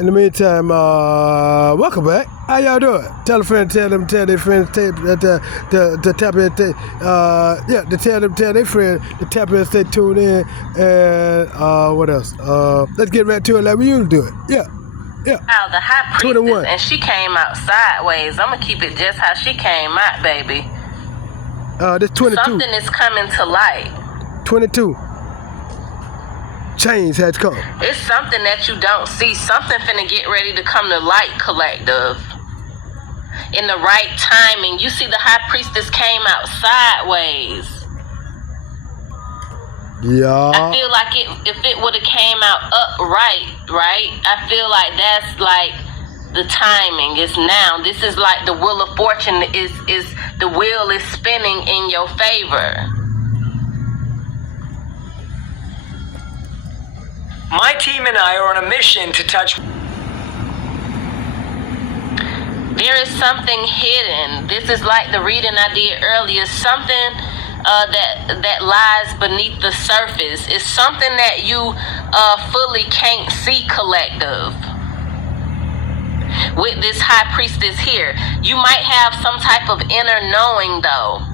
In the meantime, welcome back. How y'all doing? Tell a friend, tell their friends, to tap in, to tell their friend to tap in, stay tuned in, and what else? Let's get right to it like we usually do it. Yeah. Now the high priestess, 21. and she came out sideways. I'm gonna keep it just how she came out, baby. This 22. Something is coming to light. 22. Change has come. It's something that you don't see. Something finna get ready to come to light, collective. In the right timing. You see the high priestess came out sideways. Yeah. I feel like if it would have came out upright, right? I feel like that's like the timing is now. This is like the wheel of fortune is the wheel is spinning in your favor. My team and I are on a mission to touch. There is something hidden. This is like the reading I did earlier. Something that lies beneath the surface. It's something that you fully can't see, collective. With this high priestess here, you might have some type of inner knowing, though.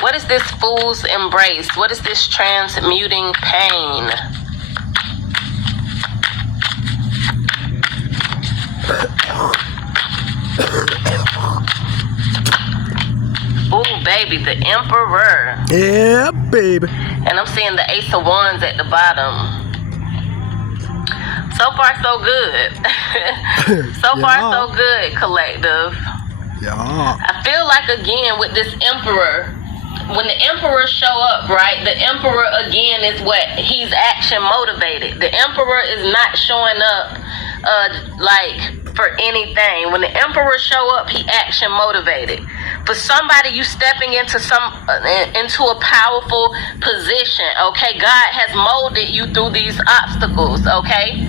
What is this fool's embrace? What is this transmuting pain? Ooh, baby, the Emperor. Yeah, baby. And I'm seeing the Ace of Wands at the bottom. So far, so good. So far, so good, collective. Yeah. I feel like, again, with this Emperor, when the Emperor show up, right, the Emperor, again, is what? He's action motivated. The Emperor is not showing up like for anything. When the Emperor show up, he action motivated. For somebody, you stepping into into a powerful position, okay? God has molded you through these obstacles, okay?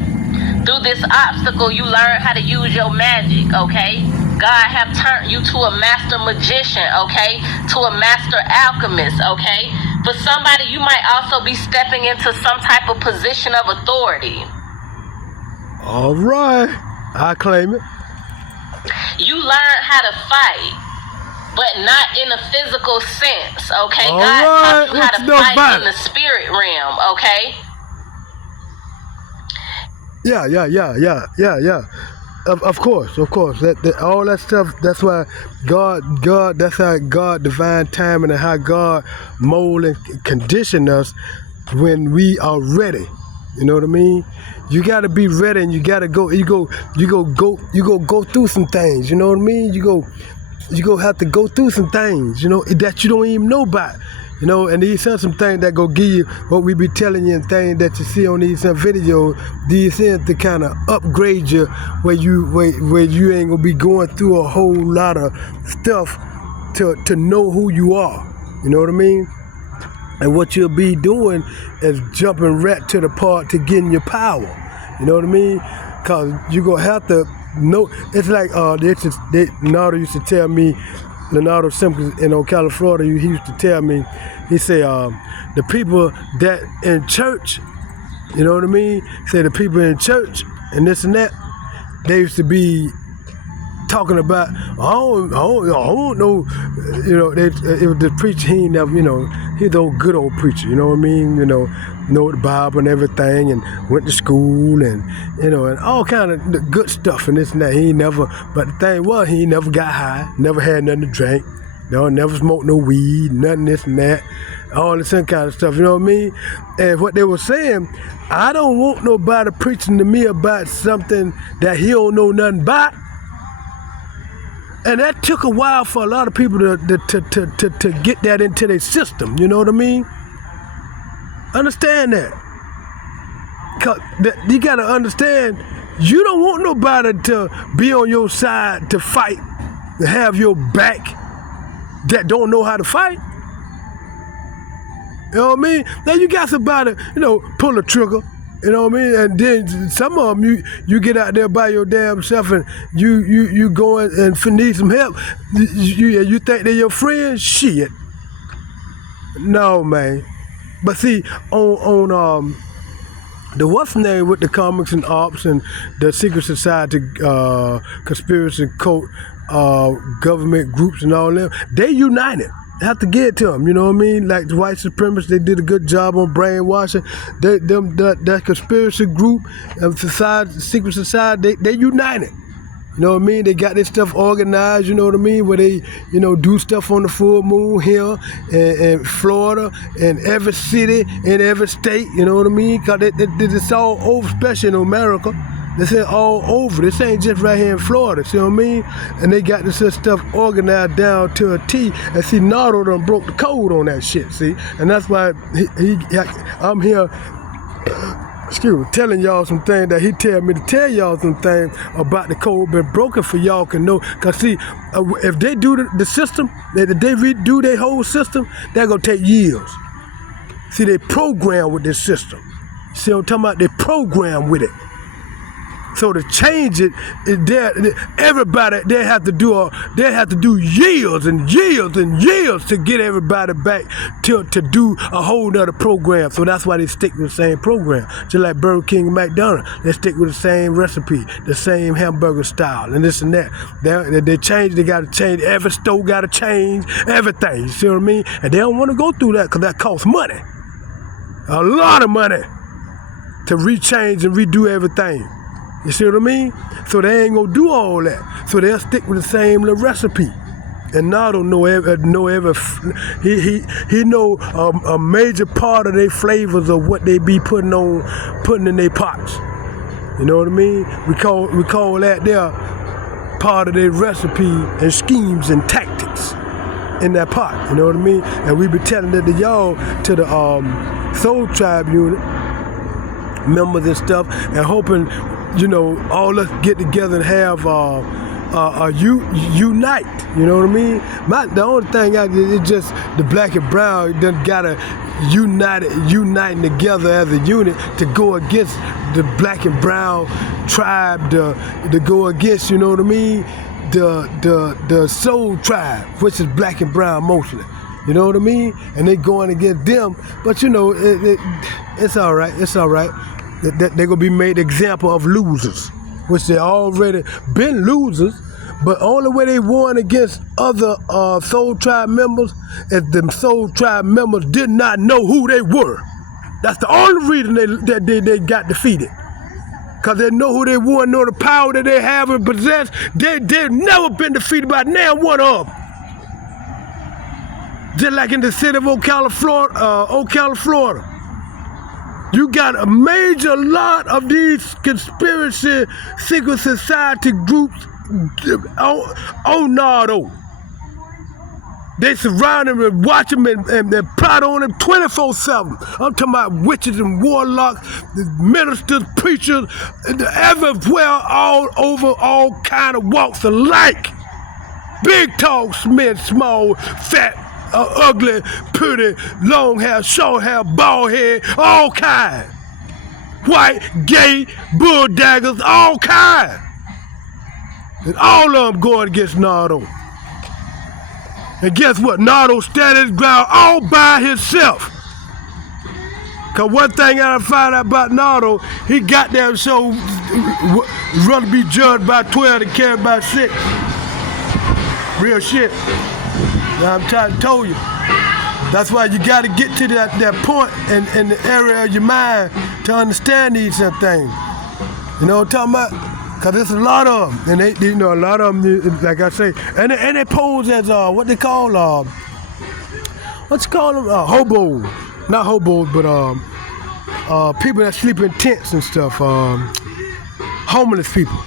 Through this obstacle, you learn how to use your magic, okay? God have turned you to a master magician, okay? To a master alchemist, okay? For somebody, you might also be stepping into some type of position of authority. All right. I claim it. You learn how to fight, but not in a physical sense, okay? All God right. taught you how to fight in the spirit realm, okay? Yeah. Of course. That all that stuff. That's why God. That's how God, divine timing, and how God mold and condition us when we are ready. You know what I mean? You got to be ready, and you got to go. You go through some things. You know what I mean? You go have to go through some things. You know that you don't even know about. You know, and these are some things that go give you what we be telling you and things that you see on these videos. These things to kind of upgrade you where you ain't gonna be going through a whole lot of stuff to know who you are. You know what I mean? And what you'll be doing is jumping right to the part to getting your power. You know what I mean? Cause you gonna have to know. It's like Leonardo used to tell me. Leonardo Simpkins in Ocala, Florida, he used to tell me, he said, the people that in church, you know what I mean? Say the people in church and this and that, they used to be talking about, I don't know, you know, the preacher, he never, you know, he's the old good old preacher, you know what I mean? You know the Bible and everything, and went to school, and you know, and all kind of good stuff and this and that. He never, but the thing was, he never got high, never had nothing to drink, never smoked no weed, nothing this and that, all this kind of stuff, you know what I mean? And what they were saying, I don't want nobody preaching to me about something that he don't know nothing about. And that took a while for a lot of people to get that into their system, you know what I mean? Understand that. 'Cause you gotta understand, you don't want nobody to be on your side to fight, to have your back that don't know how to fight. You know what I mean? Now you got somebody, you know, pull a trigger. You know what I mean? And then some of them, you get out there by your damn self and you go and need some help. You think they're your friends? Shit. No, man. But see, on the what's name with the comics and ops and the secret society, conspiracy cult, government groups and all them, they united. Have to get to them, you know what I mean? Like the white supremacists, they did a good job on brainwashing. That conspiracy group, society, secret society, they united. You know what I mean? They got their stuff organized, you know what I mean? Where they, do stuff on the full moon here in Florida, in every city, in every state, you know what I mean? Because it's all over, especially in America. This ain't all over. This ain't just right here in Florida, see what I mean? And they got this stuff organized down to a T. And see, Nardo done broke the code on that shit, see? And that's why I'm here, telling y'all some things that he tell me to tell y'all some things about the code been broken for y'all can know. Cause see, if they do the system, if they redo their whole system, they're gonna take years. See, they program with this system. See what I'm talking about? They program with it. So to change it, everybody they have to do years and years and years to get everybody back to do a whole nother program. So that's why they stick with the same program. Just like Burger King and McDonald's, they stick with the same recipe, the same hamburger style, and this and that. They change. They got to change. Every store got to change everything. You see what I mean? And they don't want to go through that because that costs money, a lot of money, to rechange and redo everything. You see what I mean? So they ain't gonna do all that. So they'll stick with the same little recipe. And Nardo he know a major part of their flavors of what they be putting in their pots. You know what I mean? We call that there part of their recipe and schemes and tactics in that pot. You know what I mean? And we be telling it to y'all, to the Soul Tribe unit members and stuff, and hoping, all us get together and have unite. You know what I mean? The only thing is just the black and brown done gotta uniting together as a unit to go against the black and brown tribe, to go against, you know what I mean, the Soul Tribe, which is black and brown mostly. You know what I mean? And they going against them, but it's all right. It's all right. They're gonna be made example of losers, which they already been losers. But only way they won against other Soul Tribe members is them Soul Tribe members did not know who they were. That's the only reason they got defeated. Cause they know who they were, know the power that they have and possess. They've never been defeated by now one of them. Just like in the city of Ocala, Florida. You got a major lot of these conspiracy secret society groups on Nardo. They surround him and watch him and plot on him 24/7. I'm talking about witches and warlocks, ministers, preachers, everywhere, all over, all kind of walks alike. Big tall men, small, fat, ugly, pretty, long hair, short hair, bald head, all kind. White, gay, bull daggers, all kind. And all of them going against Nardo. And guess what? Nardo standing his ground all by himself. Cause one thing I found out about Nardo, he got there so rather be judged by 12 than carried by 6. Real shit. Now I'm trying to tell you. That's why you got to get to that point in the area of your mind to understand these things. You know what I'm talking about? Cause there's a lot of them, and a lot of them, like I say, and they pose as what they call hobos, not hobos, but people that sleep in tents and stuff, homeless people.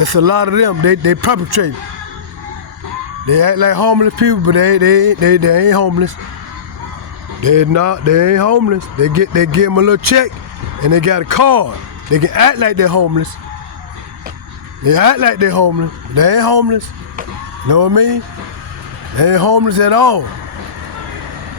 It's a lot of them. They perpetrate. They act like homeless people, but they ain't homeless. They ain't homeless. They give them a little check, and they got a card. They can act like they're homeless. They act like they're homeless. They ain't homeless. You know what I mean? They ain't homeless at all.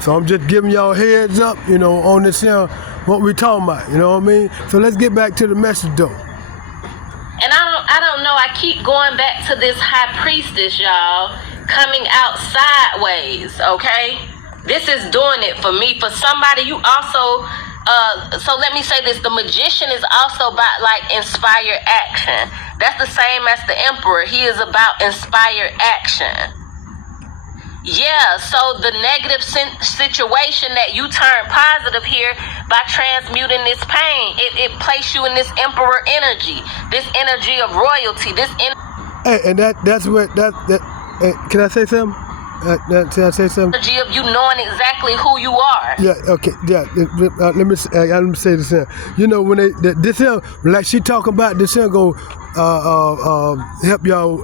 So I'm just giving y'all heads up, on this here, what we talking about. You know what I mean? So let's get back to the message though. And I don't know, I keep going back to this high priestess, y'all, coming out sideways, okay? This is doing it for me. For somebody, you also, so let me say this, the magician is also about like inspired action. That's the same as the emperor. He is about inspired action. Yeah, so the negative situation that you turn positive here by transmuting this pain, it placed you in this emperor energy, this energy of royalty, this Hey, and that's what can I say something? Can I say something? energy of you knowing exactly who you are. Yeah, okay, yeah. Let me say this here. You know, when this here, like she talking about, this here go help y'all,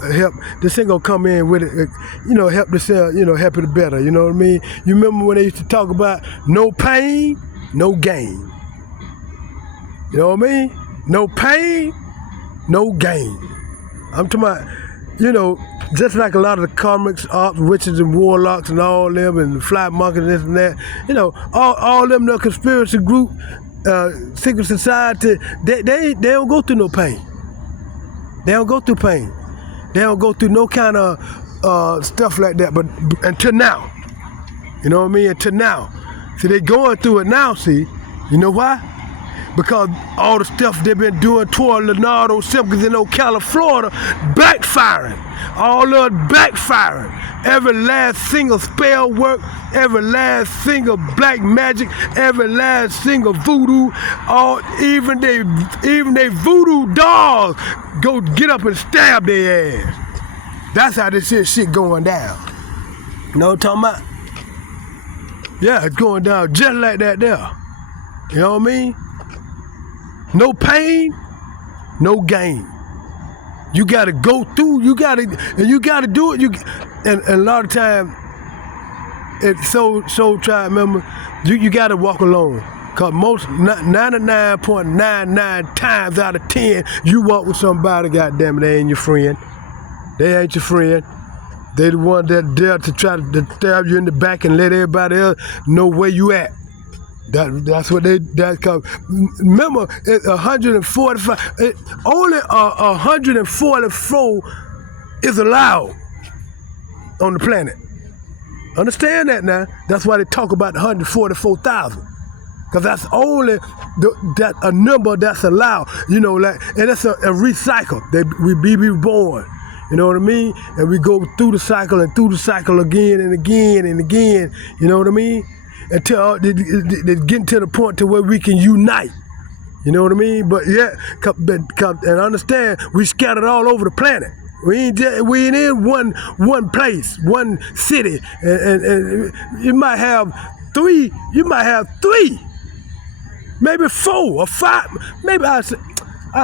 this here gonna come in with it, you know, help this here, you know, help it better, you know what I mean? You remember when they used to talk about no pain, no gain. You know what I mean? No pain, no gain. I'm talking about, you know, just like a lot of the comics, witches and warlocks and all them, and the fly monkeys and this and that, you know, all them, the conspiracy group, secret society, they don't go through no pain. They don't go through pain. They don't go through no kind of stuff like that. But until now, you know what I mean? Until now, see, they going through it now. See, you know why? Because all the stuff they've been doing toward Leonardo Simpkins in Ocala, Florida, backfiring. All of it backfiring. Every last single spell work, every last single black magic, every last single voodoo, even they voodoo dolls go get up and stab their ass. That's how this shit going down. You know what I'm talking about? Yeah, it's going down just like that there. You know what I mean? No pain, no gain. You gotta go through, you gotta do it. And a lot of time, it's so try to remember, you gotta walk alone. Cause most 99.99 times out of 10, you walk with somebody, goddamn it, they ain't your friend. They ain't your friend. They the one that dare to try to stab you in the back and let everybody else know where you at. That's what that's called. Remember, it's 145. Only 144 is allowed on the planet. Understand that now? That's why they talk about 144,000, because that's only that a number that's allowed. You know, like, and that's a recycle. We be reborn. You know what I mean? And we go through the cycle and through the cycle again and again and again. You know what I mean? Until they're getting to the point to where we can unite. You know what I mean? But yeah, and understand, we scattered all over the planet. We ain't in one place, one city, and you might have three, maybe 4 or 5, maybe I'd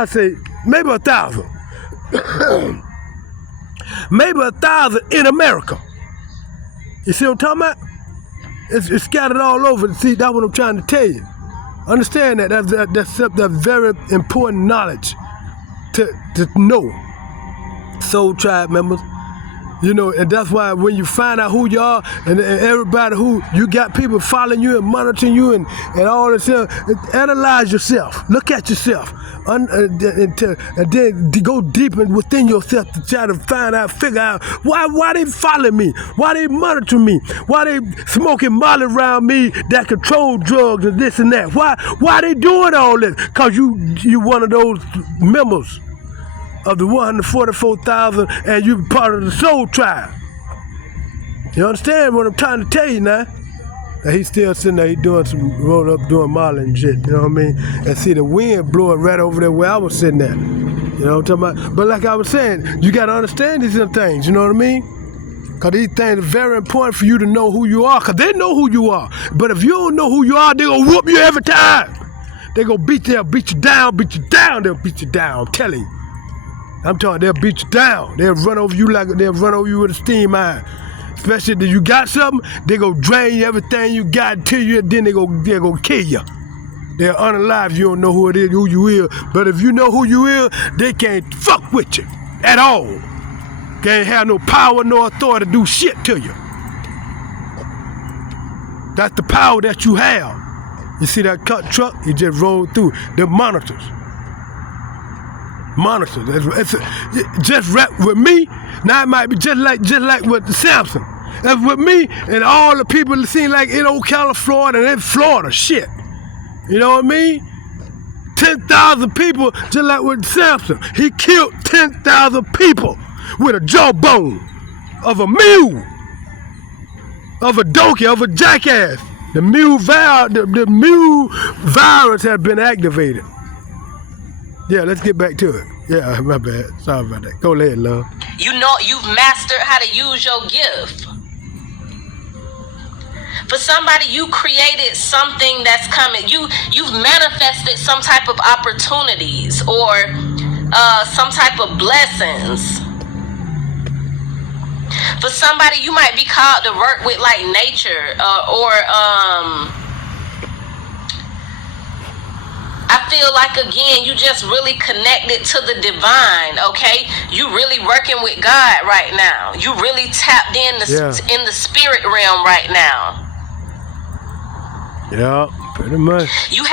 say maybe 1,000. Maybe 1,000 in America. You see what I'm talking about? It's scattered all over. See, that's what I'm trying to tell you. Understand that. That's very important knowledge to know. Soul Tribe members. You know, and that's why when you find out who you are, and everybody who you got, people following you and monitoring you and all this stuff, analyze yourself. Look at yourself. And then go deep within yourself to try to find out, figure out why they following me, why they monitoring me, why they smoking Molly around me that control drugs and this and that. Why they doing all this? Because you one of those members of the 144,000, and you part of the Soul Tribe. You understand what I'm trying to tell you now? And he's still sitting there, he doing some rolled up, doing Molly and shit, you know what I mean? And see the wind blowing right over there where I was sitting at. You know what I'm talking about? But like I was saying, you gotta understand these things, you know what I mean? Because these things are very important for you to know who you are, because they know who you are. But if you don't know who you are, they're gonna whoop you every time. They're gonna beat you down, they'll beat you down, I'm telling you. I'm talking, they'll beat you down. They'll run over you with a steam iron. Especially if you got something, they go drain everything you got until you, then they go kill you. They'll unalive you, don't know who it is, who you is. But if you know who you is, they can't fuck with you at all. They ain't have no power, no authority to do shit to you. That's the power that you have. You see that cut truck? He just rolled through. The monitors. It's just rap with me. Now it might be just like with Samson. That's with me and all the people that seem like in Ocala, Florida, and in Florida, shit. You know what I mean? 10,000 people, just like with Samson. He killed 10,000 people with a jawbone of a mule, of a donkey, of a jackass. The mule virus has been activated. Yeah, let's get back to it. Yeah, my bad. Sorry about that. Go ahead, love. You know, you've mastered how to use your gift. For somebody, you created something that's coming. You've manifested some type of opportunities or some type of blessings. For somebody, you might be called to work with like nature or I feel like, again, you just really connected to the divine, okay? You really working with God right now. You really tapped in in the spirit realm right now. Yeah, pretty much. You have